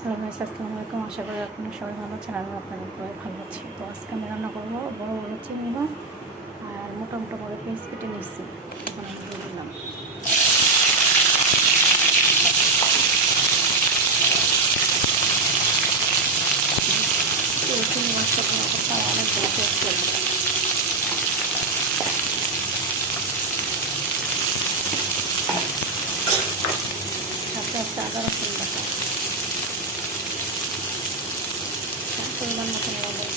Hello guys, আসসালামু আলাইকুম। আশা করি আপনারা সবাই ভালো আছেন। আমি আপনাদের সবাই ভালো আছি। তো আজকে আমি রান্না করবো বড় বড় চিংড়ি মাছ আর মোটা মোটা বড় পিস কেটে নিচ্ছি। এখন আমি দিয়ে দিলাম এই চিংড়ি মাছটা রান্না করতে আমার অনেক বড় টেস্ট লাগে। সাথে একটা আদা রসুন বাটা, পরিমাণ মতো লবণ,